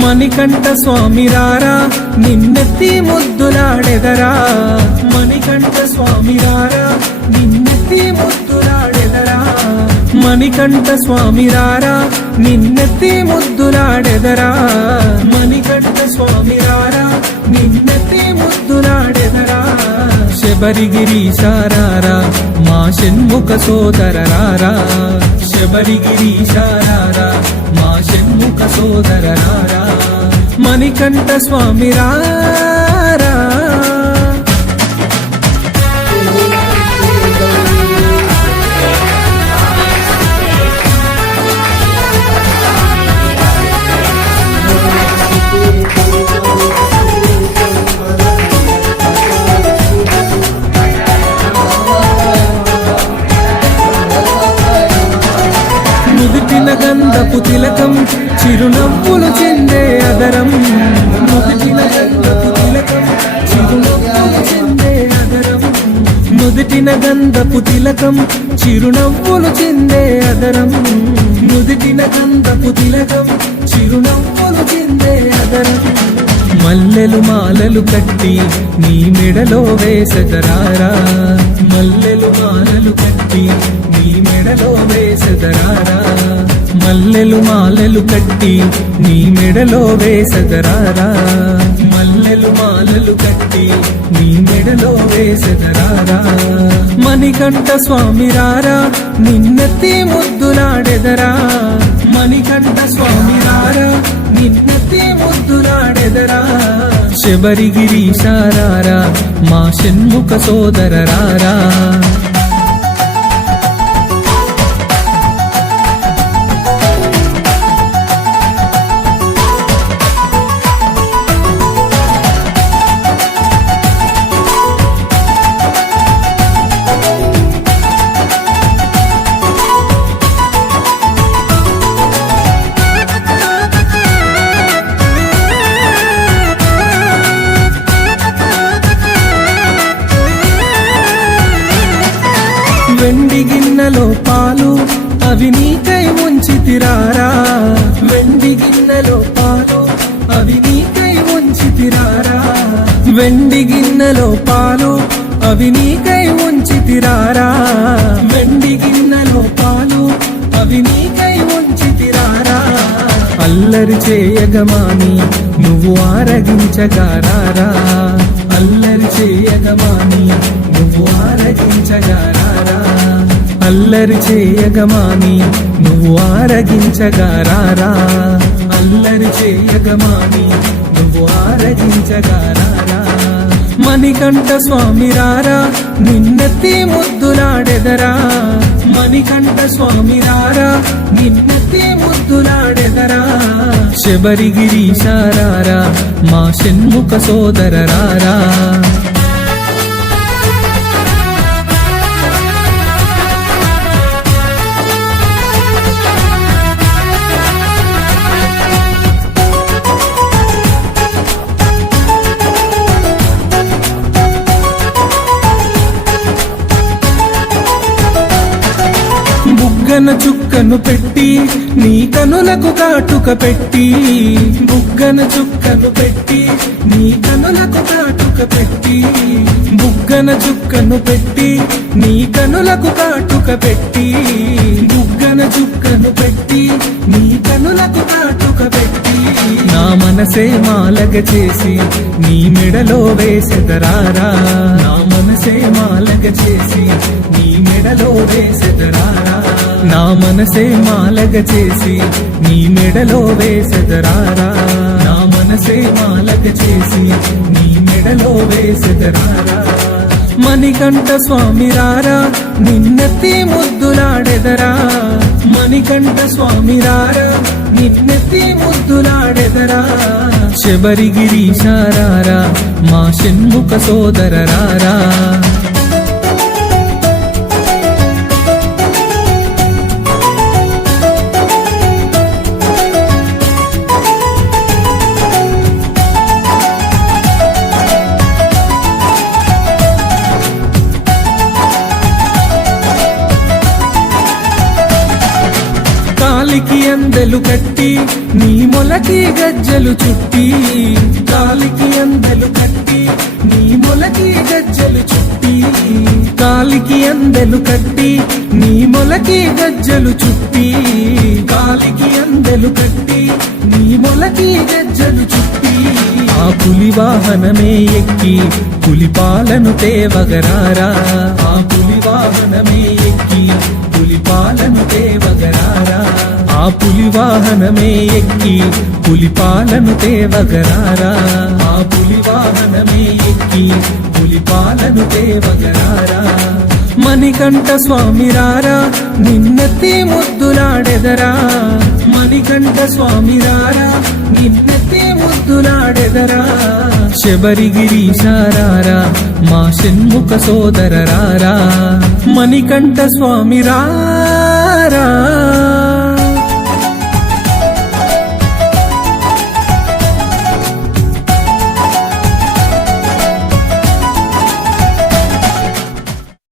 మణికంఠ స్వామి రారా నిన్నెత్తి ముద్దులాడెదరా మణికంఠ స్వామి రారా నిన్నెత్తి ముద్దులాడెదరా మణికంఠ స్వామి రారా నిన్నెత్తి ముద్దులాడెదరా మణికంఠ స్వామి రారా నిన్నెత్తి ముద్దులాడెదరా శబరిగిరీశారారా మా షణ్ముఖ సోదరరారా శబరిగిరీశారారా మా షణ్ముఖ సోదరరారా మణికంఠ స్వామి రారా నుదిటిన గంధపు తిలకం చిరునవ్వులు చెందే అదరం నుదిటిన గంధపు తిలకం చిరునవ్వులు చెందే అదరం నుదిటిన గంధపు తిలకం చిరునవ్వులు చెందే అదరం నుదిటిన గంధపు తిలకం చిరునవ్వులు చెందే అదరం మల్లెలు మాలలు కట్టి నీ మెడలో వేసెదరారా మల్లెలు మాలలు కట్టి నీ మెడలో వేసెదరారా మల్లెలు మాలలు కట్టి నీ మెడలో వేసెదరారా మల్లెలు మాలలు కట్టి నీ మెడలో వేసెదరారా మణికంఠ స్వామి రారా నిన్నెత్తి ముద్దులాడెదరా మణికంఠ స్వామి రారా నిన్నెత్తి ముద్దులాడెదరా శబరిగిరీశారారా మా షణ్ముఖ సోదరరారా వెండి గిన్నెలో పాలు అవి నీకై ఉంచితిరారా వెండి గిన్నెలో పాలు అవి నీకై ఉంచితిరారా వెండి గిన్నెలో పాలు అవి నీకై ఉంచితిరారా వెండి గిన్నెలో పాలు అవి నీకై ఉంచితిరారా అల్లరి చేయగమాని నువ్వు ఆరగించగారారా అల్లరి చేయగమాని నువ్వు ఆరగించగారారా అల్లరి చేయగమాని నువ్వు ఆరగించగారారా అల్లరి చేయగమాని నువ్వు ఆరగించగారారా మణికంఠ స్వామి రారా నిన్నెత్తి ముద్దులాడెదరా మణికంఠ స్వామి రారా నిన్నెత్తి ముద్దులాడెదరా శబరిగిరీశారారా మా షణ్ముఖ సోదరరారా బుగ్గన చుక్కను పెట్టి నీ కనులకు కాటుక పెట్టి బుగ్గన చుక్కను పెట్టి నీ కనులకు కాటుక పెట్టి బుగ్గన చుక్కను పెట్టి నీ కనులకు కాటుక పెట్టి బుగ్గన చుక్కను పెట్టి నీ కనులకు కాటుక పెట్టి నా మనసే మాలగ చేసి నీ మెడలో వేసెదరారా నా మనసే మాలగ చేసి నీ మెడలో వేసెదరారా నా మనసే మాలగ చేసి నీ మెడలో వేసెదరారా నా మనసే మాలగ చేసి నీ మెడలో వేసెదరారా మణికంఠ స్వామి రారా నిన్నెత్తి ముద్దులాడెదరా మణికంఠ స్వామి రారా నిన్నెత్తి ముద్దులాడెదరా శబరిగిరీశారారా మా షణ్ముఖ సోదరరారా కాలికి అందెలు అందెలు కట్టి నీ మొలకి గజ్జలు చుట్టి కాలికి అందెలు కట్టి నీ మొలకి గజ్జలు చుట్టి కాలికి అందెలు కట్టి నీ మొలకి గజ్జలు చుట్టి కాలికి అందెలు కట్టి నీ మొలకి గజ్జలు చుట్టి ఆ పులి వాహనమే ఎక్కి పులిపాలను తేవగరారా ఆ పులి వాహనమే ఎక్కి పులిపాలను తేవగరారా ఆ పులి వాహనమే ఎక్కి పులిపాలను తేవగరారా ఆ పులి వాహనమే ఎక్కి పులిపాలను తేవగరారా మణికంఠ స్వామి రారా నిన్నెత్తి ముద్దులాడెదరా మణికంఠ స్వామి రారా నిన్నెత్తి ముద్దులాడెదరా శబరిగిరీశారారా మా షణ్ముఖ సోదర రారా మణికంఠ స్వామి రారా